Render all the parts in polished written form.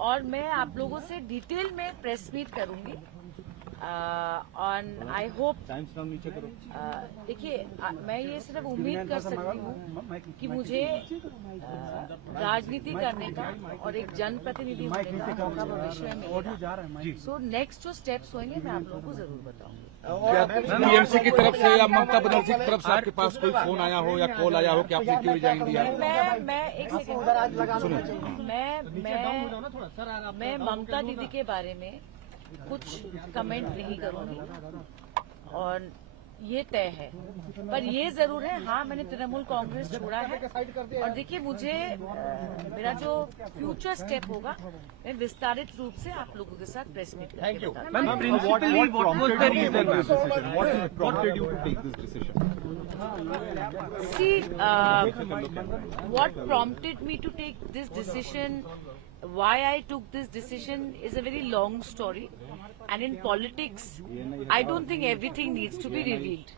और मैं आप लोगों से डिटेल में प्रेस मीट करूंगी ऑन आई होप। देखिए मैं ये सिर्फ उम्मीद कर सकती हूँ कि मुझे राजनीति करने का और एक जनप्रतिनिधि होने का मौका भविष्य में मिलेगा। सो नेक्स्ट जो स्टेप्स होंगे मैं आप लोगों को जरूर बताऊंगी। टीएमसी की तरफ से या ममता बनर्जी की तरफ से आपके पास कोई फोन आया हो या कॉल आया हो कि आपने क्यों रिजाइन दिया? मैं एक सेकंड मैं ममता दीदी के बारे में कुछ कमेंट नहीं करूंगी और ये तय है, पर ये जरूर है हाँ मैंने तृणमूल कांग्रेस छोड़ा है और देखिए मुझे मेरा जो फ्यूचर स्टेप होगा मैं विस्तारित रूप से आप लोगों के साथ press meet what prompted me to take this decision, why I took this decision is a very long story, and in politics I don't think everything needs to be revealed,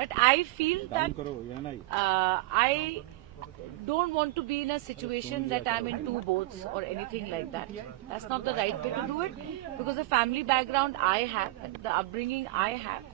but I feel that I don't want to be in a situation that I'm in two boats or anything like that. That's not the right way to do it, because the family background I have, the upbringing I have,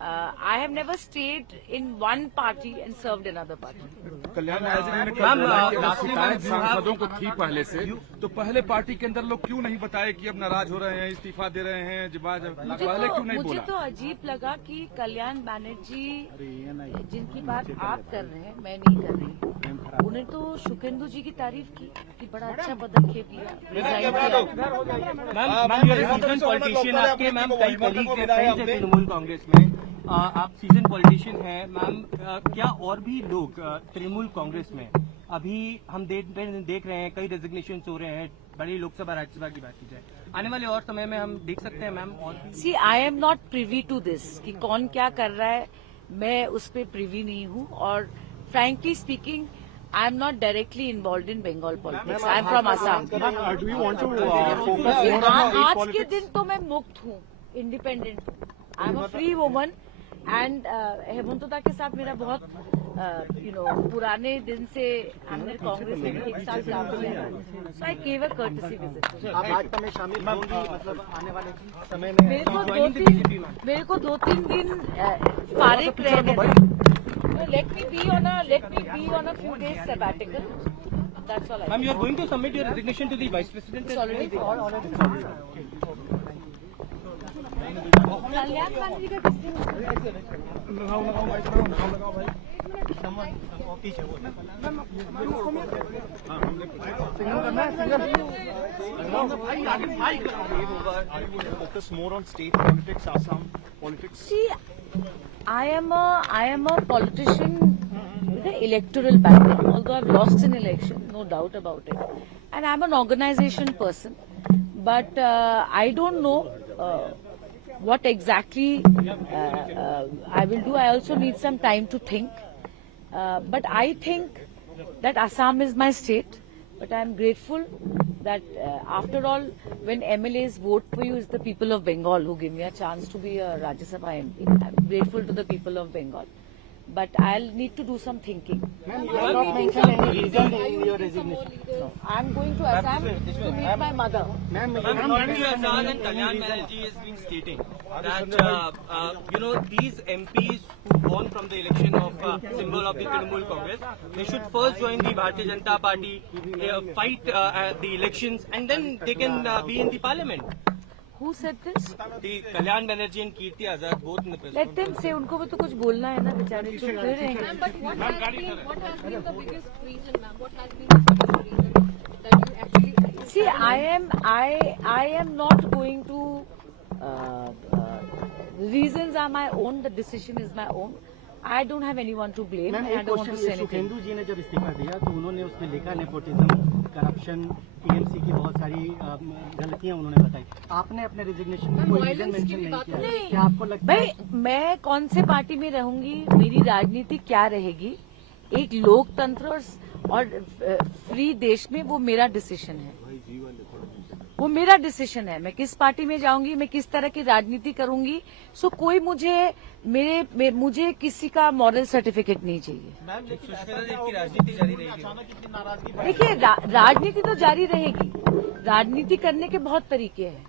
I have never stayed in one party and served another party. कल्याण ने कहा शिकायत सांसदों को थी पहले से, तो पहले पार्टी के अंदर लोग क्यों नहीं बताए कि अब नाराज हो रहे हैं, इस्तीफा दे रहे हैं, पहले क्यों नहीं बोला? मुझे तो अजीब लगा कि कल्याण बनर्जी जिनकी बात आप कर रहे हैं मैं नहीं कर रही, उन्हें तो शुकेंदु जी की तारीफ की कि बड़ा अच्छा पदक्षेप लिया। मैम कई कलीग हैं तृणमूल कांग्रेस में, आप सीजन पॉलिटिशियन हैं मैम, क्या और भी लोग तृणमूल कांग्रेस में अभी हम देख रहे हैं कई रेजिग्नेशन हो रहे हैं, बड़ी लोकसभा राज्यसभा की बात की जाए आने वाले और समय में हम देख सकते हैं मैम? और see I am not privy to this कि कौन क्या कर रहा है, मैं उस पर प्रिवी नहीं हूँ और frankly speaking I am not directly involved in Bengal politics. I am from Assam. Do you want to focus आज के दिन तो मैं मुक्त हूँ, इंडिपेंडेंट हूँ, I am a free woman and हेमंतदा के साथ मेरा बहुत पुराने दिन से हमने कांग्रेस में एक साथ काम किया, so I gave a courtesy visit. आप भाजपा में शामिल होंगी मतलब आने वाले समय में? मेरे को दो तीन दिन फारिग रहने, let me be on a few days sabbatical. That's all. Ma'am, you are going to submit your resignation to the Vice President? It's already been. Kalyan Banerjee का किस दिन? Focus more on state politics, Assam politics. See, I am a politician with an electoral background, although I've lost an election, no doubt about it. And I'm an organization person, but I don't know what exactly I will do. I also need some time to think. But I think that Assam is my state, but I'm grateful that after all, when MLAs vote for you, it's the people of Bengal who give me a chance to be a Rajya Sabha MP. I'm grateful to the people of Bengal, but I'll need to do some thinking. Ma'am, you have not mentioned any reason in your resignation. No, I'm going to Assam to meet my mother. Ma'am, Mr. Azad and Kalyan Banerjee has been stating that these MPs who won from the election of symbol of the Trinamool Congress, they should first join the Bharatiya Janata Party, fight the elections, and then they can be in the parliament. Who said this? The Kalyan Banerjee and Kirti Azad both in the press. Let them say. उनको भी तो कुछ बोलना है ना, बेचारे चुप रह रहे हैं। But what has been the biggest reason, ma'am? What has been the biggest reason that you actually? See, I am not going to. The reasons are my own. The decision is my own. I don't have anyone to blame. Ma'am, I एक don't want to say question, anything. शुकेंदु जी ने जब इस्तीफा दिया तो उन्होंने उसमें लिखा nepotism, corruption, TMC की बहुत सारी गलतियां उन्होंने बताई। आपने अपने रिजिग्नेशन में कोई रीजन मेंशन नहीं किया। क्या आपको लगता है? भाई मैं कौन से पार्टी में रहूंगी, मेरी राजनीति क्या रहेगी, एक लोकतंत्र और फ्री देश में वो मेरा डिसीजन है। वो मेरा डिसीजन है। मैं किस पार्टी में जाऊंगी, मैं किस तरह की राजनीति करूंगी, सो कोई मुझे किसी का मॉरल सर्टिफिकेट नहीं चाहिए। देखिए राजनीति तो जारी रहेगी, राजनीति करने के बहुत तरीके हैं,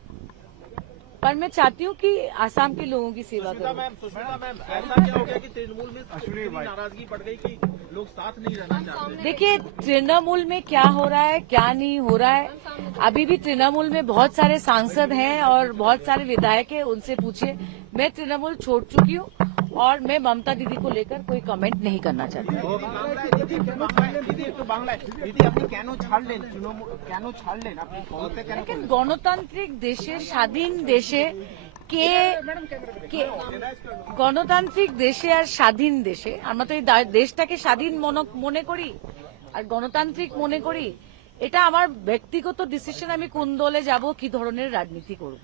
पर मैं चाहती हूँ कि आसाम के लोगों की सेवा करूँ। सुष्मिता मैम, ऐसा क्या हो गया कि तृणमूल में इतनी नाराजगी बढ़ गई कि लोग साथ नहीं रहना चाहते? देखिए तृणमूल में क्या हो रहा है, क्या नहीं हो रहा है, अभी भी तृणमूल में बहुत सारे सांसद हैं और बहुत सारे विधायक हैं, उनसे पूछिए। मैं तृणमूल छोड़ चुकी हूँ और मैं ममता दीदी को लेकर कोई कमेंट नहीं करना चाहती। দিদি আপনি কেন ছাড়লেন তৃণমূল, কেন ছাড়লেন আপনি ক্ষমতা কেন? लेकिन গণতান্ত্রিক দেশে, স্বাধীন দেশে গণতান্ত্রিক দেশে আর স্বাধীন দেশে আমরা তো এই দেশটাকে স্বাধীন মনে করি আর গণতান্ত্রিক মনে করি। এটা আমার ব্যক্তিগত ডিসিশন, আমি কোন দলে যাব, কি ধরনের রাজনীতি করব।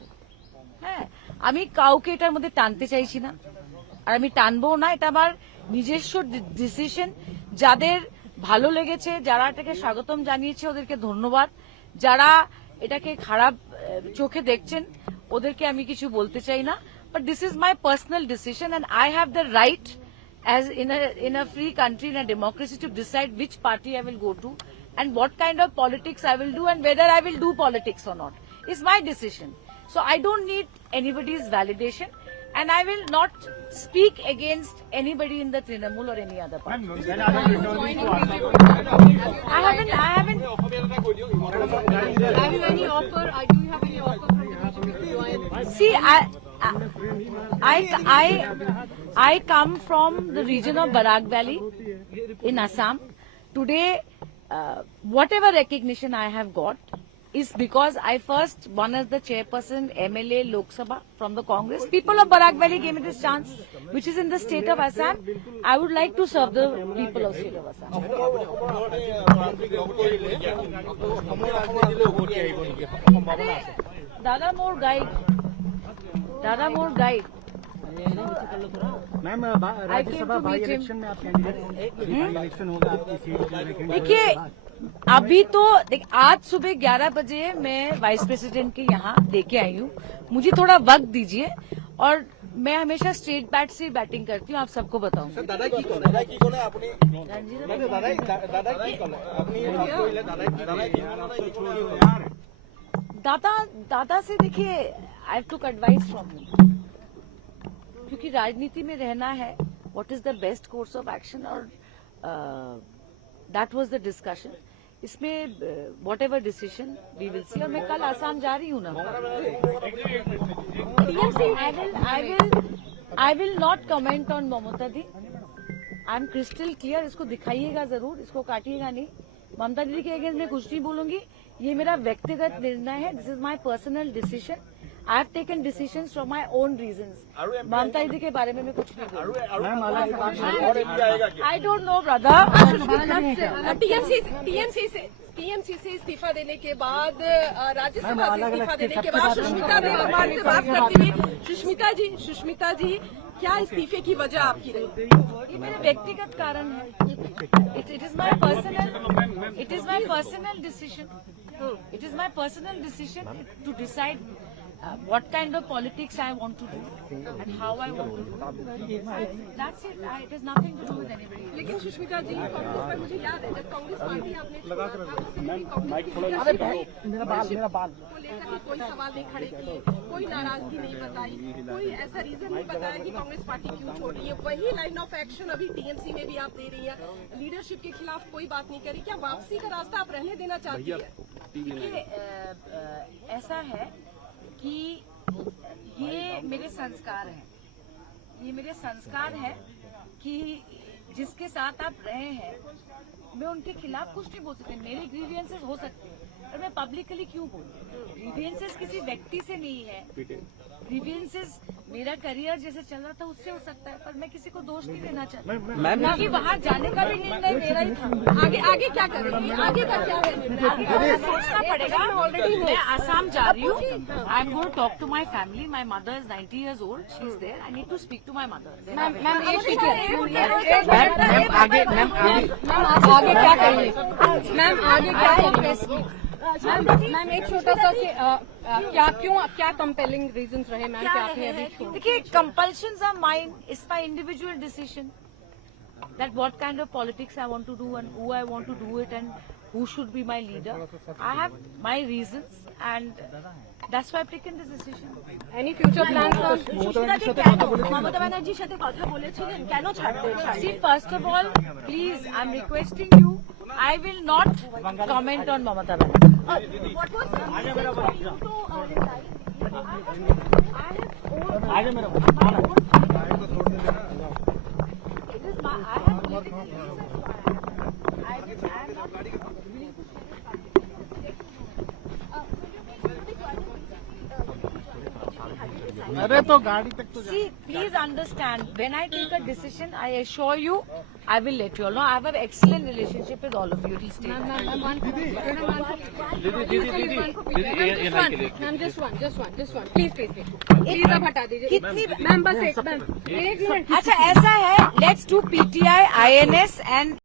হ্যাঁ, আমি কাউকে এটার মধ্যে টানতে চাইছি না, আর আমি টানবো না। এটা আমার নিজস্ব ডিসিশন। যাদের ভালো লেগেছে, যারা এটাকে স্বাগতম জানিয়েছে, ওদেরকে ধন্যবাদ। যারা এটাকে খারাপ চোখে দেখছেন, ওদেরকে আমি কিছু বলতে চাই না। But this is my personal decision and I have the right as in a free country, in a democracy, to decide which party I will go to and what kind of politics I will do and whether I will do politics or not. It's my decision. So I don't need anybody's validation and I will not speak against anybody in the Trinamool or any other party. I haven't. Have you any offer? Do you have any offer from the BJP to join? See, I come from the region of Barak Valley in Assam. Today, whatever recognition I have got is because I first won as the chairperson MLA Lok Sabha from the Congress. People of Barak Valley gave me this chance, which is in the state of Assam. I would like to serve the people of state of Assam. Dada more guide. Ma'am Rajya Sabha by election में आप candidate election होगा आपकी seat vacant. देखिए अभी तो आज सुबह 11 बजे मैं वाइस प्रेसिडेंट के यहाँ देके आई हूँ। मुझे थोड़ा वक्त दीजिए और मैं हमेशा स्ट्रेट बैट से बैटिंग करती हूँ, आप सबको बताऊँ। দাদা কি কৰে? দাদা কি কৰে আপুনি? দাদা কি কৰে? আপনি दादा से देखिए I have took advice from him, क्योंकि राजनीति में रहना है। What is the best course of action और दैट वाज द डिस्कशन। इसमें whatever decision we will see. और मैं कल आसाम जा रही हूँ ना। I will not comment on Mamata di. I am crystal clear. इसको दिखाइएगा जरूर, इसको काटिएगा नहीं। ममता दीदी के अगेंस्ट मैं कुछ नहीं बोलूंगी, ये मेरा व्यक्तिगत निर्णय है। This is my personal decision. I have taken decision from my own reasons. Mamata दीदी के बारे में मैं कुछ नहीं बोलूंगी। I don't know brother. TMC से इस्तीफा देने के बाद, राज्यसभा से इस्तीफा देने के बाद सुष्मिता ने हमारे से बात करती हुई, सुष्मिता जी क्या इस्तीफे की वजह आपकी रही? ये मेरे व्यक्तिगत कारण है। It is my personal decision. It is my personal decision to decide what kind of politics I want to do and how I want to do. That's it. It has nothing to do with anybody. लेकिन सुष्मिता जी, कांग्रेस पर मुझे याद है जब Congress party आपने छोड़ा था, उस समय को लेकर के कोई सवाल नहीं खड़े किए, कोई नाराजगी नहीं बताई, कोई ऐसा रीजन नहीं बताया कि कांग्रेस पार्टी क्यों छोड़ रही है। वही लाइन ऑफ एक्शन अभी टीएमसी में भी आप दे रही है। लीडरशिप के खिलाफ कोई बात नहीं करी। क्या वापसी का रास्ता आप रहने देना चाहती है? देखिए ऐसा है कि ये मेरे संस्कार हैं। ये मेरे संस्कार है कि जिसके साथ आप रहे हैं, मैं उनके खिलाफ कुछ नहीं बोल सकती। मेरे ग्रीवियंसेस हो सकते हैं, पर मैं पब्लिकली क्यों बोलूं? ग्रीवियंसेस किसी व्यक्ति से नहीं है। ग्रीवियंसेस मेरा करियर जैसे चल रहा था उससे हो सकता है, पर मैं किसी को दोष नहीं देना चाहती। क्योंकि वहाँ जाने का भी निर्णय मेरा ही था। आगे क्या करेंगी? आगे का क्या है? आगे सोचना पड़ेगा। ऑलरेडी मैं आसाम जा रही हूँ। I am going to talk to my family. My mother is 90 years old. She is there. I need to speak to my mother. Ma'am आगे क्या करेंगे? मैम आगे क्या करेंगे? मैम एक छोटा सा कि क्या कंपेलिंग रीजंस रहे मैम कि आपने अभी छोड़ देखिए, compulsions are mine. It's my individual decision that what kind of politics I want to do and who I want to do it and who should be my leader. I have my reasons and that's why I've taken this decision. Any future plan Mamata ব্যানার্জির সাথে কথা বলেছিলেন কেন ছাড়তে See, first of all, please, I'm requesting you, I will not comment on Mamata Banerjee. What was the reason for you to resign? I have my own it is my, I have political reasons why I am not willing to अरे तो गाड़ी तक तो See, please understand, when I take a decision, I assure you, I will let you all know. I have an excellent relationship with all of you. Please stay. Ma'am just one please आप हटा दीजिए कितनी ma'am बस एक minute अच्छा ऐसा है, let's do PTI, INS and